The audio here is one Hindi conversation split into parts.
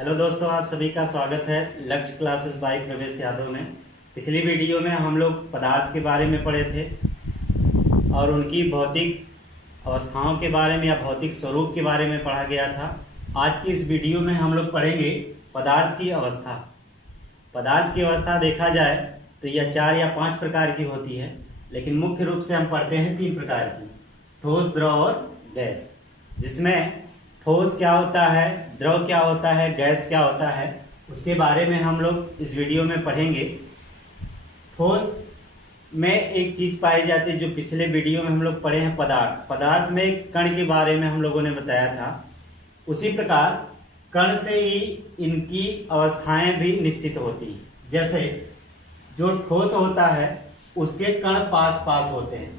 हेलो दोस्तों, आप सभी का स्वागत है लक्ष्य क्लासेस बाय प्रवेश यादव में। पिछली वीडियो में हम लोग पदार्थ के बारे में पढ़े थे और उनकी भौतिक अवस्थाओं के बारे में या भौतिक स्वरूप के बारे में पढ़ा गया था। आज की इस वीडियो में हम लोग पढ़ेंगे पदार्थ की अवस्था। पदार्थ की अवस्था देखा जाए तो यह 4 या 5 प्रकार की होती है, लेकिन मुख्य रूप से हम पढ़ते हैं 3 प्रकार की: ठोस, द्रव और गैस। जिसमें ठोस क्या होता है, द्रव क्या होता है, गैस क्या होता है, उसके बारे में हम लोग इस वीडियो में पढ़ेंगे। ठोस में एक चीज पाई जाती है जो पिछले वीडियो में हम लोग पढ़े हैं, पदार्थ। पदार्थ में कण के बारे में हम लोगों ने बताया था। उसी प्रकार कण से ही इनकी अवस्थाएं भी निश्चित होती हैं। जैसे जो ठोस होता है उसके कण पास पास होते हैं,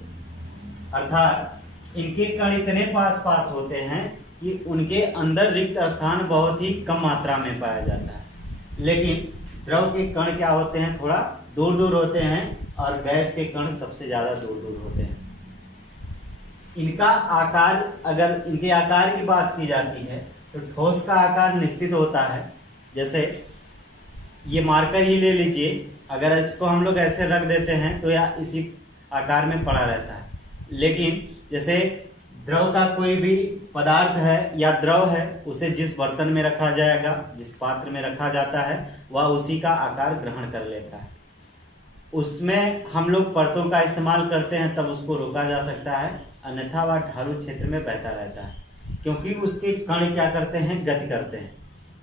अर्थात इनके कण इतने पास पास होते हैं कि उनके अंदर रिक्त स्थान बहुत ही कम मात्रा में पाया जाता है। लेकिन द्रव के कण क्या होते हैं, थोड़ा दूर दूर होते हैं, और गैस के कण सबसे ज्यादा दूर दूर होते हैं। इनका आकार, अगर इनके आकार की बात की जाती है तो ठोस का आकार निश्चित होता है। जैसे ये मार्कर ही ले लीजिए, अगर इसको हम लोग ऐसे रख देते हैं तो यह इसी आकार में पड़ा रहता है। लेकिन जैसे द्रव का कोई भी पदार्थ है या द्रव है, उसे जिस बर्तन में रखा जाएगा, जिस पात्र में रखा जाता है, वह उसी का आकार ग्रहण कर लेता है। उसमें हम लोग परतों का इस्तेमाल करते हैं, तब उसको रोका जा सकता है, अन्यथा वह ढालू क्षेत्र में बहता रहता है, क्योंकि उसके कण क्या करते हैं, गति करते हैं।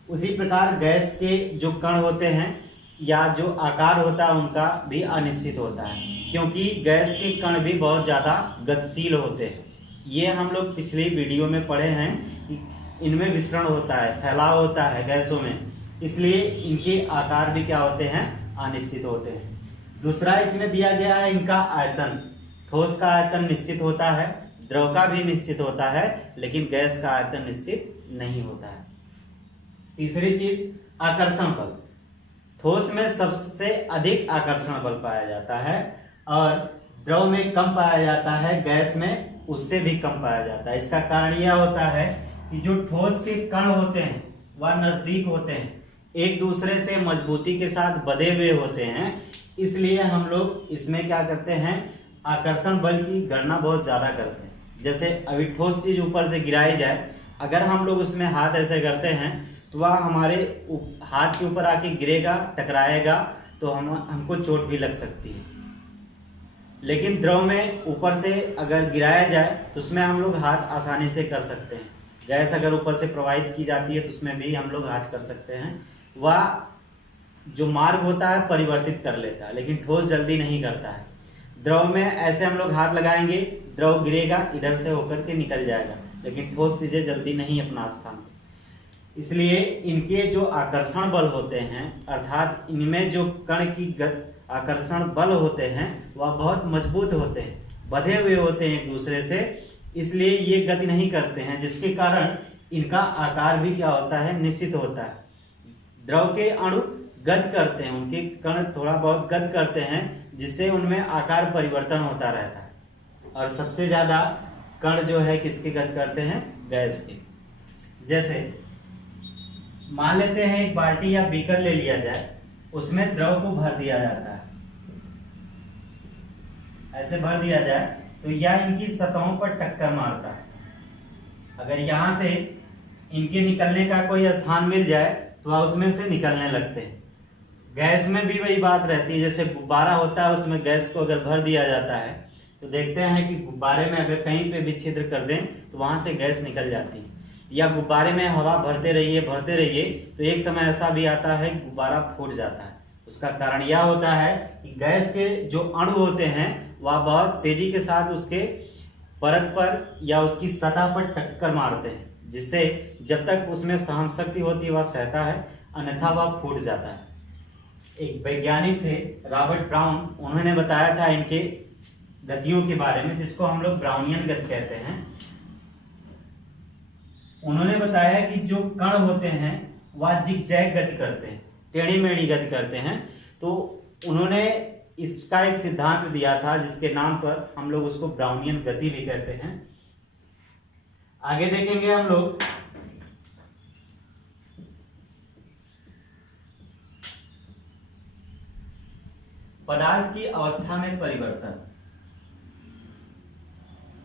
उसी प्रकार गैस के जो कण होते हैं या जो आकार होता है उनका भी अनिश्चित होता है, क्योंकि गैस के कण भी बहुत ज़्यादा गतिशील होते हैं। ये हम लोग पिछली वीडियो में पढ़े हैं कि इनमें विसरण होता है, फैलाव होता है गैसों में, इसलिए इनके आकार भी क्या होते हैं, अनिश्चित होते हैं। दूसरा इसमें दिया गया है इनका आयतन। ठोस का आयतन निश्चित होता है, द्रव का भी निश्चित होता है, लेकिन गैस का आयतन निश्चित नहीं होता है। तीसरी चीज आकर्षण बल। ठोस में सबसे अधिक आकर्षण बल पाया जाता है और द्रव में कम पाया जाता है, गैस में उससे भी कम पाया जाता है। इसका कारण यह होता है कि जो ठोस के कण होते हैं वह नजदीक होते हैं, एक दूसरे से मजबूती के साथ बंधे हुए होते हैं, इसलिए हम लोग इसमें क्या करते हैं, आकर्षण बल की गणना बहुत ज्यादा करते हैं। जैसे अभी ठोस चीज ऊपर से गिराई जाए, अगर हम लोग उसमें हाथ ऐसे करते हैं तो वह हमारे हाथ के ऊपर आके गिरेगा, टकराएगा, तो हमको चोट भी लग सकती है। लेकिन द्रव में ऊपर से अगर गिराया जाए तो उसमें हम लोग हाथ आसानी से कर सकते हैं। गैस अगर ऊपर से प्रवाहित की जाती है तो उसमें भी हम लोग हाथ कर सकते हैं। वह जो मार्ग होता है परिवर्तित कर लेता है, लेकिन ठोस जल्दी नहीं करता है। द्रव में ऐसे हम लोग हाथ लगाएंगे, द्रव गिरेगा, इधर से होकर के निकल जाएगा, लेकिन ठोस चीजें जल्दी नहीं अपना स्थान। इसलिए इनके जो आकर्षण बल होते हैं, अर्थात इनमें जो कण की आकर्षण बल होते हैं वह बहुत मजबूत होते हैं, बंधे हुए होते हैं एक दूसरे से, इसलिए ये गति नहीं करते हैं, जिसके कारण इनका आकार भी क्या होता है, निश्चित होता है। द्रव के अणु गति करते हैं, उनके कण थोड़ा बहुत गति करते हैं, जिससे उनमें आकार परिवर्तन होता रहता है। और सबसे ज्यादा कण जो है किसके गति करते हैं, गैस के। जैसे मान लेते हैं एक बाल्टी या बीकर ले लिया जाए, उसमें द्रव को भर दिया जाता है, ऐसे भर दिया जाए तो यह इनकी सतहों पर टक्कर मारता है। अगर यहां से इनके निकलने का कोई स्थान मिल जाए तो वह उसमें से निकलने लगते हैं। गैस में भी वही बात रहती है। जैसे गुब्बारा होता है, उसमें गैस को अगर भर दिया जाता है तो देखते हैं कि गुब्बारे में अगर कहीं पे भी छिद्र कर दें तो वहां से गैस निकल जाती है, या गुब्बारे में हवा भरते रहिए तो एक समय ऐसा भी आता है कि गुब्बारा फूट जाता है। उसका कारण यह होता है कि गैस के जो अणु होते हैं वह बहुत तेजी के साथ उसके परत पर या उसकी सतह पर टक्कर मारते हैं, जिससे जब तक उसमें सहन शक्ति होती है वह सहता है, अन्यथा वह फूट जाता है। एक वैज्ञानिक थे रॉबर्ट ब्राउन, उन्होंने बताया था इनके गतियों के बारे में, जिसको हम लोग ब्राउनियन गति कहते हैं। उन्होंने बताया कि जो कण होते हैं वह जिगजैग गति करते हैं, टेढ़ी मेढ़ी गति करते हैं। तो उन्होंने इसका एक सिद्धांत दिया था जिसके नाम पर हम लोग उसको ब्राउनियन गति भी कहते हैं। आगे देखेंगे हम लोग पदार्थ की अवस्था में परिवर्तन,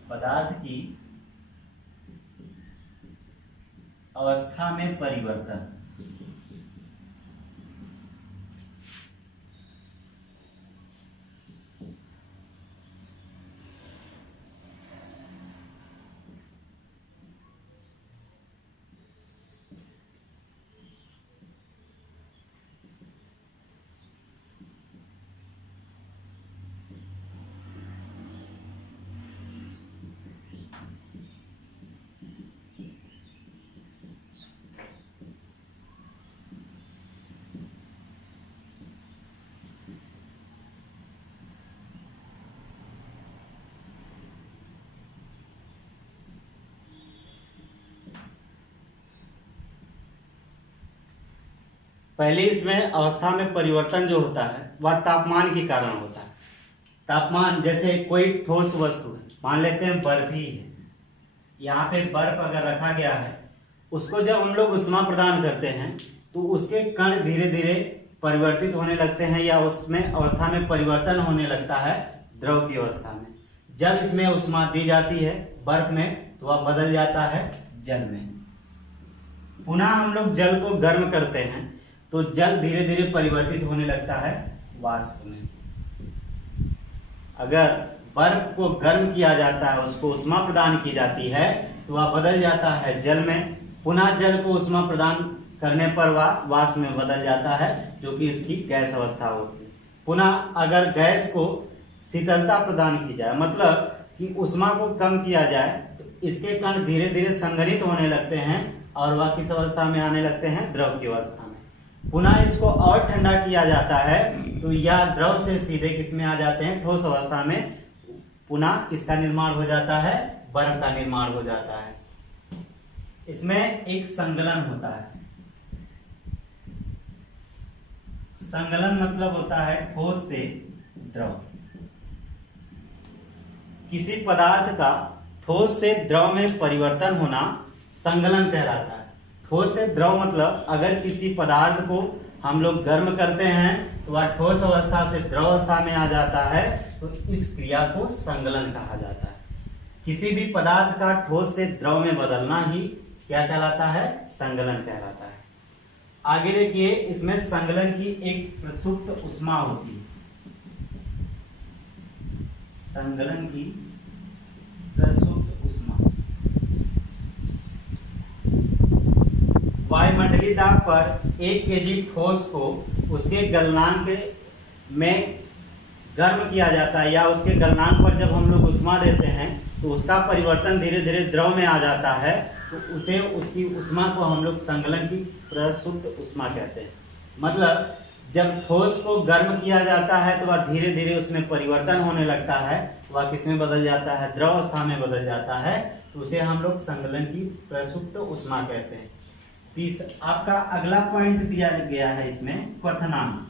पदार्थ की अवस्था में परिवर्तन। पहले इसमें अवस्था में परिवर्तन जो होता है वह तापमान के कारण होता है। तापमान, जैसे कोई ठोस वस्तु है, मान लेते हैं बर्फ ही है, यहाँ पे बर्फ अगर रखा गया है, उसको जब हम लोग ऊष्मा प्रदान करते हैं तो उसके कण धीरे धीरे परिवर्तित होने लगते हैं या उसमें अवस्था में परिवर्तन होने लगता है द्रव की अवस्था में। जब इसमें ऊष्मा दी जाती है बर्फ में तो वह बदल जाता है जल में। पुनः हम लोग जल को गर्म करते हैं तो जल धीरे धीरे परिवर्तित होने लगता है वाष्प में। अगर बर्फ को गर्म किया जाता है, उसको ऊष्मा प्रदान की जाती है तो वह बदल जाता है जल में। पुनः जल को ऊष्मा प्रदान करने पर वह वाष्प में बदल जाता है, जो कि उसकी गैस अवस्था होती है। पुनः अगर गैस को शीतलता प्रदान की जाए, मतलब कि ऊष्मा को कम किया जाए, तो इसके कण धीरे धीरे संघनित होने लगते हैं और वह किस अवस्था में आने लगते हैं? द्रव की अवस्था में। पुनः इसको और ठंडा किया जाता है तो यह द्रव से सीधे किस में आ जाते हैं? ठोस अवस्था में। पुनः किसका निर्माण हो जाता है? बर्फ का निर्माण हो जाता है। इसमें एक संगलन होता है। संगलन मतलब होता है ठोस से द्रव। किसी पदार्थ का ठोस से द्रव में परिवर्तन होना संगलन कहलाता है। ठोस से द्रव मतलब अगर किसी पदार्थ को हम लोग गर्म करते हैं तो वह ठोस अवस्था से द्रव अवस्था में आ जाता है, तो इस क्रिया को संगलन कहा जाता है। किसी भी पदार्थ का ठोस से द्रव में बदलना ही क्या कहलाता है? संगलन कहलाता है। आगे देखिए, इसमें संगलन की एक प्रसुप्त ऊष्मा होती है। संगलन की प्रसुप्त ऊष्मा वायुमंडलीय दाब पर 1 केजी ठोस को उसके गलनांक में गर्म किया जाता है, या उसके गलनांक पर जब हम लोग ऊष्मा देते हैं तो उसका परिवर्तन धीरे धीरे द्रव में आ जाता है, तो उसे उसकी ऊष्मा को हम लोग संगलन की प्रसुप्त ऊष्मा कहते हैं। मतलब जब ठोस को गर्म किया जाता है तो वह धीरे धीरे उसमें परिवर्तन होने लगता है, वह किस में बदल जाता है? द्रव अवस्था में बदल जाता है, तो उसे हम लोग संगलन की प्रसुप्त ऊष्मा कहते हैं। आपका अगला पॉइंट दिया गया है इसमें क्वथनांक।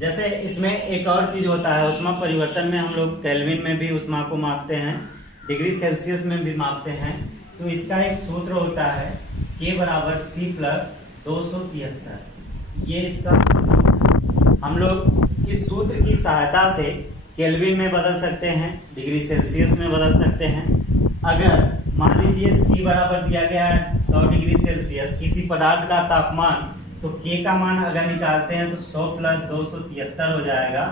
जैसे इसमें एक और चीज होता है, ऊष्मा परिवर्तन में हम लोग केल्विन में भी ऊष्मा को मापते हैं, डिग्री सेल्सियस में भी मापते हैं। तो इसका एक सूत्र होता है K बराबर C प्लस 273। ये इसका हम लोग इस सूत्र की सहायता से केल्विन में बदल सकते हैं, डिग्री सेल्सियस में बदल सकते हैं। अगर मान लीजिए C बराबर दिया गया है 100 डिग्री सेल्सियस किसी पदार्थ का तापमान, तो K का मान अगर निकालते हैं तो 100 प्लस 273 हो जाएगा।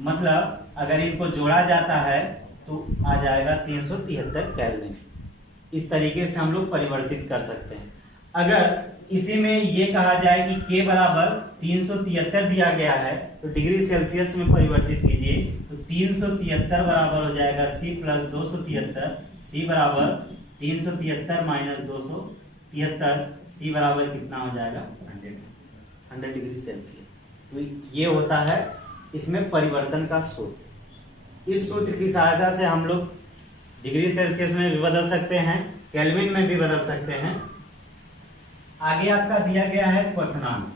मतलब अगर इनको जोड़ा जाता है तो आ जाएगा 373 केल्विन। इस तरीके से हम लोग परिवर्तित कर सकते हैं। अगर इसी में ये कहा जाए कि K बराबर 373 दिया गया है तो डिग्री सेल्सियस में परिवर्तित कीजिए, तो 373 बराबर हो जाएगा C प्लस 273। C बराबर 373 माइनस 273, C बराबर कितना हो जाएगा? 100 डिग्री सेल्सियस। तो ये होता है इसमें परिवर्तन का सूत्र। इस सूत्र की सहायता से हम लोग डिग्री सेल्सियस में भी बदल सकते हैं, केल्विन में भी बदल सकते हैं। आगे आपका दिया गया है क्वथनांक।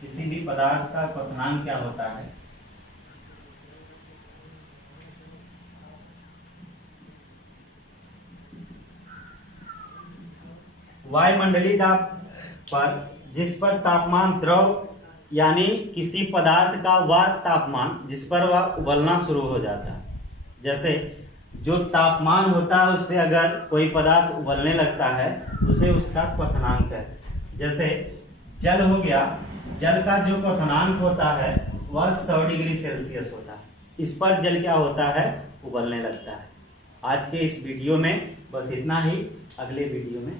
किसी भी पदार्थ का क्वथनांक क्या होता है? वायुमंडलीय दाब पर जिस पर तापमान द्रव यानी किसी पदार्थ का वह तापमान जिस पर वह उबलना शुरू हो जाता है। जैसे जो तापमान होता है उस पर अगर कोई पदार्थ उबलने लगता है उसे उसका क्वथनांक है। जैसे जल हो गया, जल का जो क्वथनांक होता है वह 100 डिग्री सेल्सियस होता है। इस पर जल क्या होता है, उबलने लगता है। आज के इस वीडियो में बस इतना ही, अगले वीडियो में